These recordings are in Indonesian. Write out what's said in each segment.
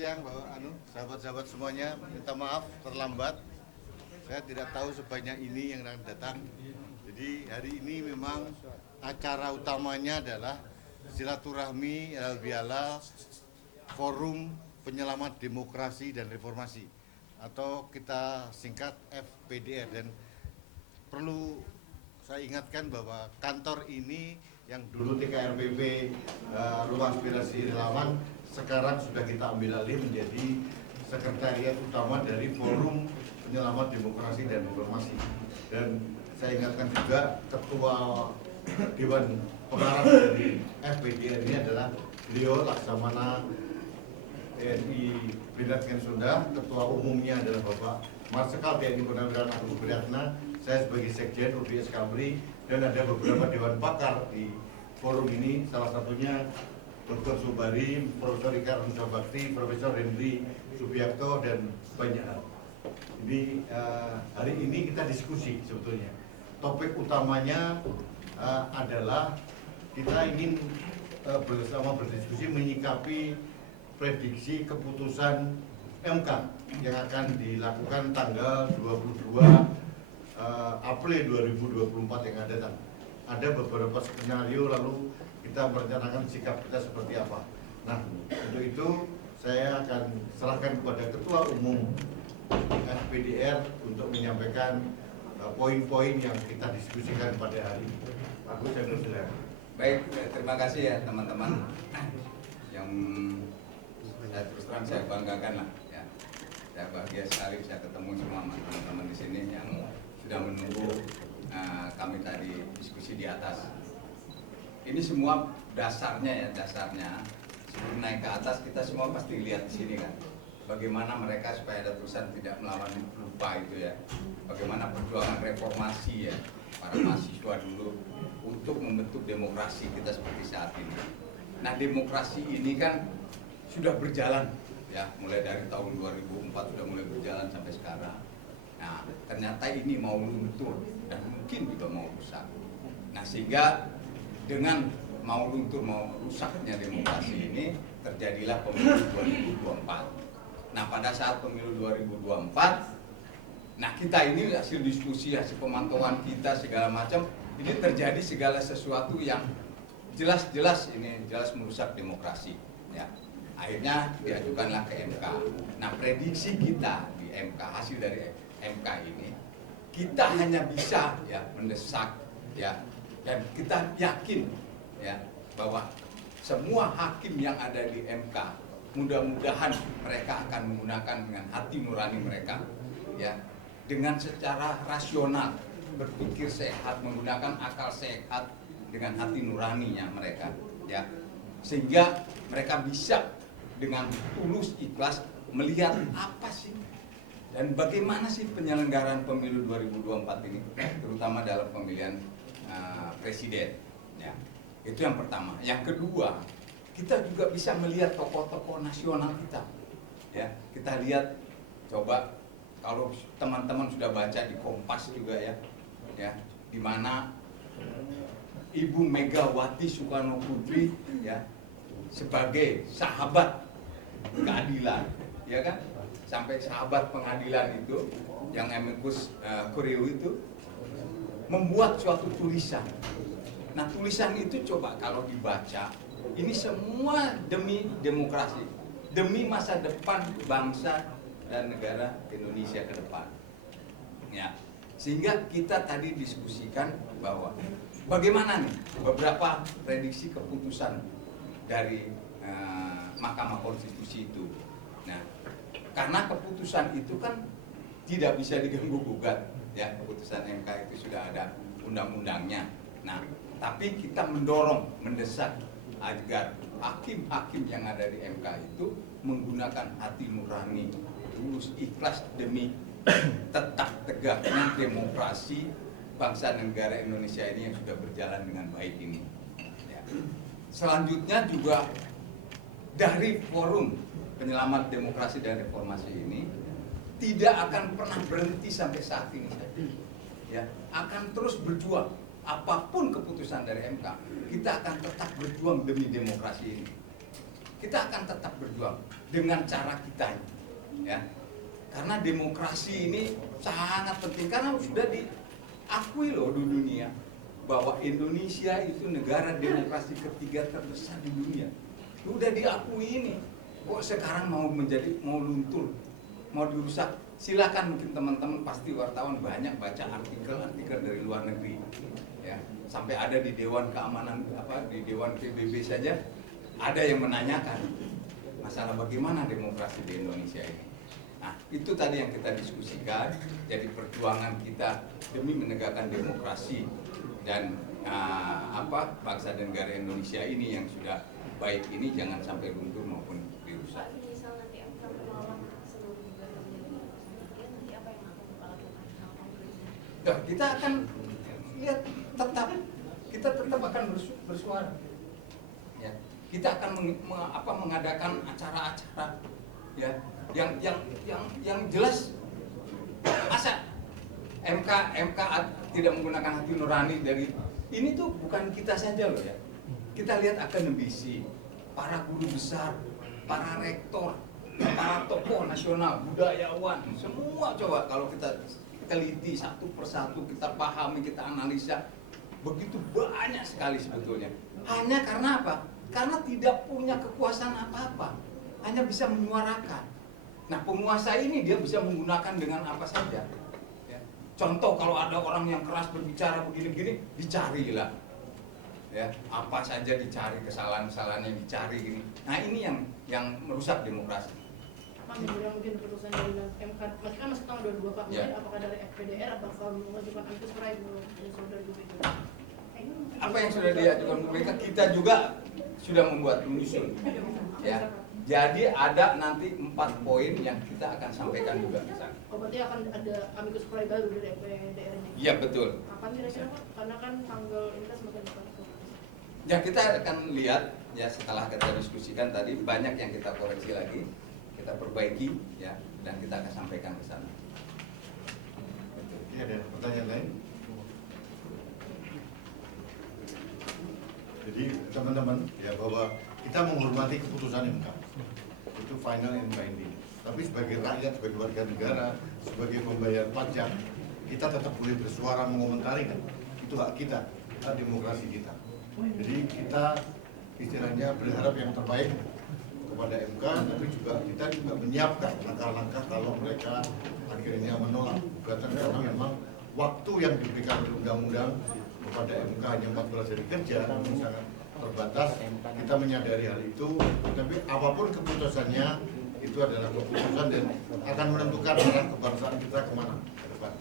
siang, sahabat-sahabat semuanya. Minta maaf terlambat. Saya tidak tahu sebanyak ini yang akan datang. Jadi hari ini memang acara utamanya adalah silaturahmi halal bihalal Forum Penyelamat Demokrasi dan Reformasi atau kita singkat FPDR. Dan perlu saya ingatkan bahwa kantor ini yang dulu TKRPP Ruang Aspirasi Relawan sekarang sudah kita ambil alih menjadi sekretariat utama dari Forum Penyelamat Demokrasi dan Reformasi. Dan saya ingatkan juga ketua Dewan Pengarah dari FPDR ini adalah beliau Laksamana TNI Bintang Sunda, ketua umumnya adalah Bapak Marsikal TNI Purnawirawan Agung Priyatna, saya sebagai Sekjen Rudi S. Kamri, dan ada beberapa dewan pakar di forum ini, salah satunya Dr. Subari, Profesor Ika Runsha Bakti, Profesor Henry Subiakto, dan banyak hal. Jadi hari ini kita diskusi sebetulnya. Topik utamanya adalah kita ingin bersama berdiskusi menyikapi prediksi keputusan MK yang akan dilakukan tanggal 22 April 2024 yang akan datang. Ada beberapa skenario, lalu kita merencanakan sikap kita seperti apa. Nah, untuk itu saya akan serahkan kepada Ketua Umum FPDR untuk menyampaikan poin-poin yang kita diskusikan pada hari ini. Pak Gus, saya persilakan. Baik, terima kasih ya teman-teman yang saya terus terang saya banggakan lah ya. Saya bahagia sekali bisa ketemu semua teman-teman di sini yang sudah menunggu kami tadi diskusi di atas. Ini semua dasarnya sebelum naik ke atas kita semua pasti lihat di sini kan. Bagaimana mereka supaya ada tulisan tidak melawan lupa itu ya. Bagaimana perjuangan reformasi ya para mahasiswa dulu untuk membentuk demokrasi kita seperti saat ini. Nah, demokrasi ini kan sudah berjalan ya, mulai dari tahun 2004 sudah mulai berjalan sampai sekarang. Nah, ternyata ini mau luntur dan mungkin juga mau rusak. Nah, sehingga dengan mau luntur mau rusaknya demokrasi ini terjadilah pemilu 2024. Nah, pada saat pemilu 2024, nah kita ini hasil diskusi, hasil pemantauan kita segala macam, ini terjadi segala sesuatu yang jelas-jelas ini jelas merusak demokrasi ya. Akhirnya diajukanlah ke MK. Nah, prediksi kita di MK, hasil dari MK ini, kita hanya bisa ya mendesak ya, dan kita yakin ya bahwa semua hakim yang ada di MK mudah-mudahan mereka akan menggunakan dengan hati nurani mereka ya, dengan secara rasional, berpikir sehat, menggunakan akal sehat dengan hati nuraninya mereka ya, sehingga mereka bisa dengan tulus ikhlas melihat apa sih dan bagaimana sih penyelenggaraan pemilu 2024 ini, terutama dalam pemilihan presiden ya. Itu yang pertama. Yang kedua, kita juga bisa melihat tokoh-tokoh nasional kita ya. Kita lihat, coba kalau teman-teman sudah baca di Kompas juga ya, di mana Ibu Megawati Soekarno Putri ya sebagai sahabat keadilan ya kan, sampai sahabat pengadilan itu yang amicus curiae itu membuat suatu tulisan. Nah, tulisan itu coba kalau dibaca, ini semua demi demokrasi, demi masa depan bangsa dan negara Indonesia ke depan ya. Sehingga kita tadi diskusikan bahwa bagaimana nih beberapa prediksi keputusan dari Mahkamah Konstitusi itu. Nah, karena keputusan itu kan tidak bisa diganggu gugat ya, keputusan MK itu sudah ada undang-undangnya. Nah, tapi kita mendorong, mendesak agar hakim-hakim yang ada di MK itu menggunakan hati nurani, tulus ikhlas demi tetap tegaknya demokrasi bangsa dan negara Indonesia ini yang sudah berjalan dengan baik ini ya. Selanjutnya juga dari Forum Penyelamat Demokrasi dan Reformasi ini tidak akan pernah berhenti sampai saat ini ya, akan terus berjuang. Apapun keputusan dari MK, kita akan tetap berjuang demi demokrasi ini kita akan tetap berjuang dengan cara kita, ya. Karena demokrasi ini sangat penting, karena sudah diakui loh di dunia bahwa Indonesia itu negara demokrasi ketiga terbesar di dunia. Sudah diakui ini. Kok sekarang mau luntur, mau dirusak? Silakan, mungkin teman-teman pasti wartawan banyak baca artikel-artikel dari luar negeri, ya. Sampai ada di Dewan Keamanan di Dewan PBB saja ada yang menanyakan masalah bagaimana demokrasi di Indonesia ini. Nah, itu tadi yang kita diskusikan. Jadi perjuangan kita demi menegakkan demokrasi dan bangsa dan negara Indonesia ini yang sudah baik ini jangan sampai luntur maupun dirusak. Nah, kita akan lihat kita tetap akan bersuara. Ya, kita akan mengadakan acara-acara, ya, yang jelas. Masa MK tidak menggunakan hati nurani dari ini tuh bukan kita saja loh, ya. Kita lihat akademisi, para guru besar, para rektor, para tokoh nasional, budayawan, semua coba kalau kita teliti satu persatu, kita pahami, kita analisa, begitu banyak sekali sebetulnya. Hanya karena apa? Karena tidak punya kekuasaan apa-apa, hanya bisa menyuarakan. Nah, penguasa ini dia bisa menggunakan dengan apa saja. Ya. Contoh kalau ada orang yang keras berbicara begini-begini, dicarilah. Ya, apa saja dicari, kesalahan-kesalahan yang dicari gini. Nah, ini yang merusak demokrasi. Pak, mungkin keputusan dari MK, masih tanggal 22 Pak, mungkin apakah dari FPDR atau mengajukan amicus curiae dari saudara BPK? Apa yang sudah diajukan mereka, kita juga sudah membuat menyusun. Ya, jadi ada nanti 4 poin yang kita akan sampaikan juga. Oh, berarti akan ada amicus curiae baru dari FPDR-nya? Iya, betul. Kapan kira-kira Pak? Karena kan tanggal ini kan semakin dekat. Ya, kita akan lihat ya setelah kita diskusikan tadi, banyak yang kita koreksi lagi, kita perbaiki, ya, dan kita akan sampaikan ke sana. Ini ada pertanyaan lain? Jadi teman-teman, ya, bahwa kita menghormati keputusan MK, itu final and binding. Tapi sebagai rakyat, sebagai warga negara, sebagai pembayar pajak, kita tetap boleh bersuara, mengomentari, kan? Itu hak kita, hak demokrasi kita. Jadi kita istilahnya berharap yang terbaik kepada MK, tapi juga kita juga menyiapkan langkah-langkah kalau mereka akhirnya menolak gugatan, karena memang waktu yang diberikan oleh undang-undang kepada MK hanya 14 hari kerja, sangat terbatas. Kita menyadari hal itu, tapi apapun keputusannya itu adalah keputusan dan akan menentukan arah kebangsaan kita kemana ke depan.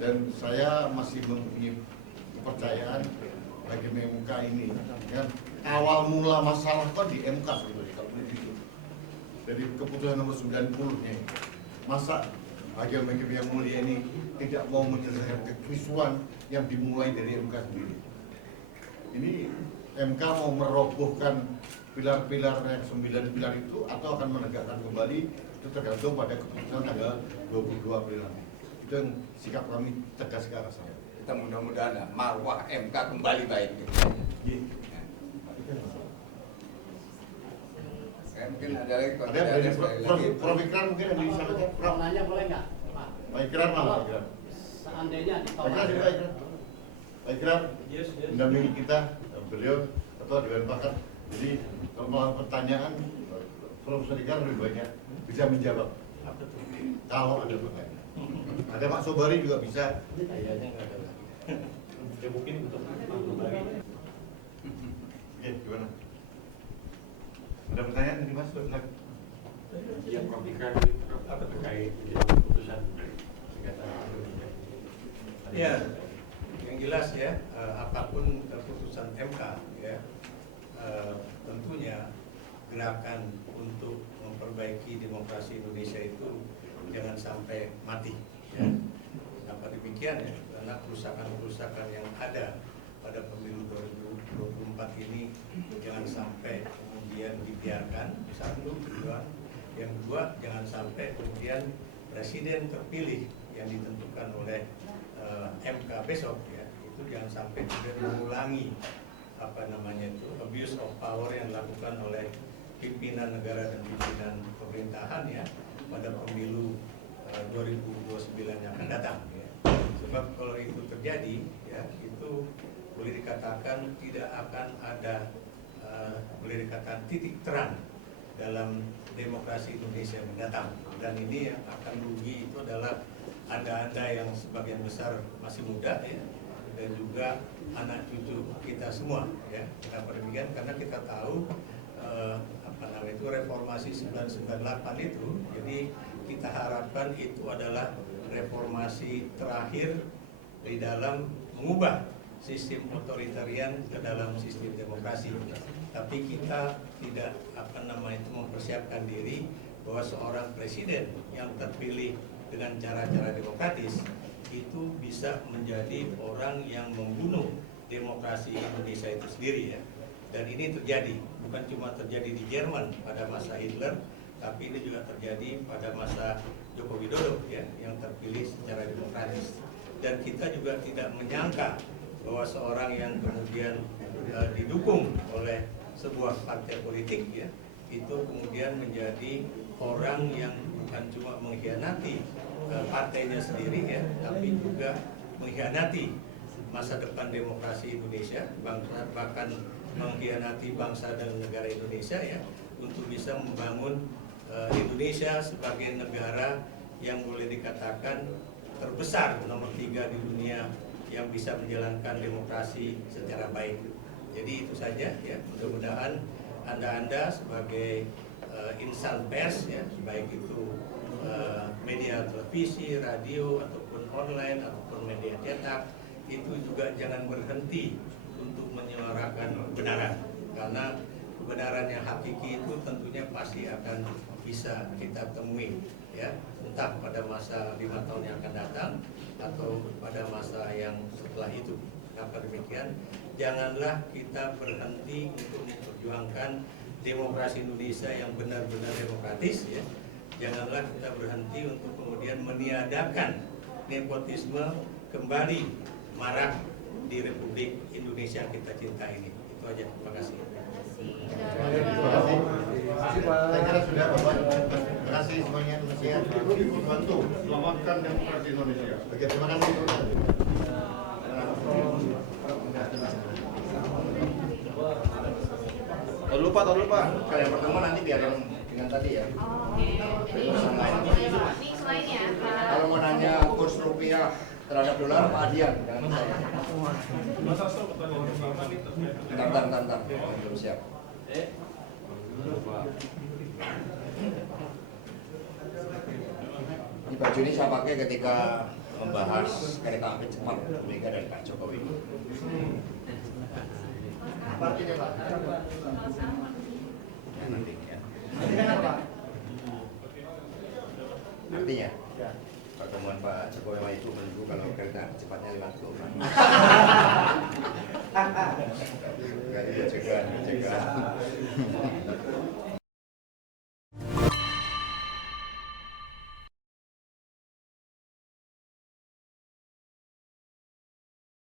Dan saya masih mempunyai kepercayaan bagi MK ini, kan awal mula masalah kan di MK sebetulnya kalau begitu. Dari keputusan nomor 90-nya, masa Hakim yang mulia ini tidak mau menyelesaikan kekisruhan yang dimulai dari MK sendiri. Ini MK mau merobohkan pilar-pilar yang 9 pilar itu atau akan menegakkan kembali, itu tergantung pada keputusan tanggal 22 April nanti. Itu yang sikap kami tegas ke arah sana. Kita mudah-mudahan marwah MK kembali baik. Mungkin ada lagi. Prof. Ikrar mungkin yang disampaikan. Prof nanya boleh nggak, Pak? Pak Ikrar malah. Seandainya Pak Ikrar mendampingi kita, beliau ketua Dewan Pakar. Jadi kalau mau pertanyaan, Profesor Ikrar lebih banyak bisa menjawab. Kalau ada pertanyaan. Ada Pak Sobari juga bisa. Kayaknya nggak ada. Ya mungkin untuk Pak Sobari. Oke, gimana? Ada pertanyaan dari Mas? Yang Prof Ikrar apa terkait dengan keputusan Indonesia? Ya, yang jelas ya, apapun keputusan MK ya, tentunya gerakan untuk memperbaiki demokrasi Indonesia itu jangan sampai mati. Ya. Kenapa demikian ya? Karena kerusakan-kerusakan yang ada pada pemilu 2024 ini jangan sampai kemudian dibiarkan, satu, kedua. Yang kedua, jangan sampai kemudian presiden terpilih yang ditentukan oleh MK besok ya, itu jangan sampai juga mengulangi abuse of power yang dilakukan oleh pimpinan negara dan pimpinan pemerintahan ya pada pemilu 2029 yang akan datang. Ya. Sebab kalau itu terjadi, ya itu boleh dikatakan tidak akan ada boleh dikatakan titik terang dalam demokrasi Indonesia mendatang. Dan ini yang akan rugi itu adalah Anda-anda yang sebagian besar masih muda ya, dan juga anak cucu kita semua ya. Kenapa demikian? Karena kita tahu itu reformasi 998 itu, jadi kita harapkan itu adalah reformasi terakhir di dalam mengubah sistem otoritarian ke dalam sistem demokrasi. Tapi kita tidak mempersiapkan diri bahwa seorang presiden yang terpilih dengan cara-cara demokratis itu bisa menjadi orang yang membunuh demokrasi Indonesia itu sendiri ya. Dan ini terjadi, bukan cuma terjadi di Jerman pada masa Hitler, tapi ini juga terjadi pada masa Joko Widodo ya, yang terpilih secara demokratis. Dan kita juga tidak menyangka bahwa seorang yang kemudian didukung oleh sebuah partai politik ya, itu kemudian menjadi orang yang bukan cuma mengkhianati partainya sendiri ya, tapi juga mengkhianati masa depan demokrasi Indonesia, bahkan mengkhianati bangsa dan negara Indonesia ya, untuk bisa membangun Indonesia sebagai negara yang boleh dikatakan terbesar nomor 3 di dunia yang bisa menjalankan demokrasi secara baik. Jadi itu saja ya, mudah-mudahan Anda sebagai insan pers ya, baik itu media televisi, radio ataupun online ataupun media cetak, itu juga jangan berhenti untuk menyuarakan kebenaran, karena kebenaran yang hakiki itu tentunya pasti akan bisa kita temui ya, entah pada masa 5 tahun yang akan datang atau pada masa yang setelah itu. Kenapa demikian? Janganlah kita berhenti untuk memperjuangkan demokrasi Indonesia yang benar-benar demokratis ya. Janganlah kita berhenti untuk kemudian meniadakan nepotisme kembali marak di Republik Indonesia yang kita cinta ini. Itu aja. Terima kasih. Saya kira sudah Bapak. Terima kasih semuanya. Terima bantu selamatkan demokrasi Indonesia. Oke, terima kasih. Tahu lupa. Kayak pertemuan nanti biar yang dengan tadi ya. Ini selain ya. Kalau mau nanya kurs rupiah terhadap dolar, Pak Adian, jangan saya. Bentar. Belum siap. Ini baju ini saya pakai ketika membahas kereta api cepat Mega dan Pak Jokowi. Nanti ya. Artinya pertemuan Pak Jokowi sama Ibu menunggu kalau kereta cepatnya 5 km. Enggak, itu cegahan.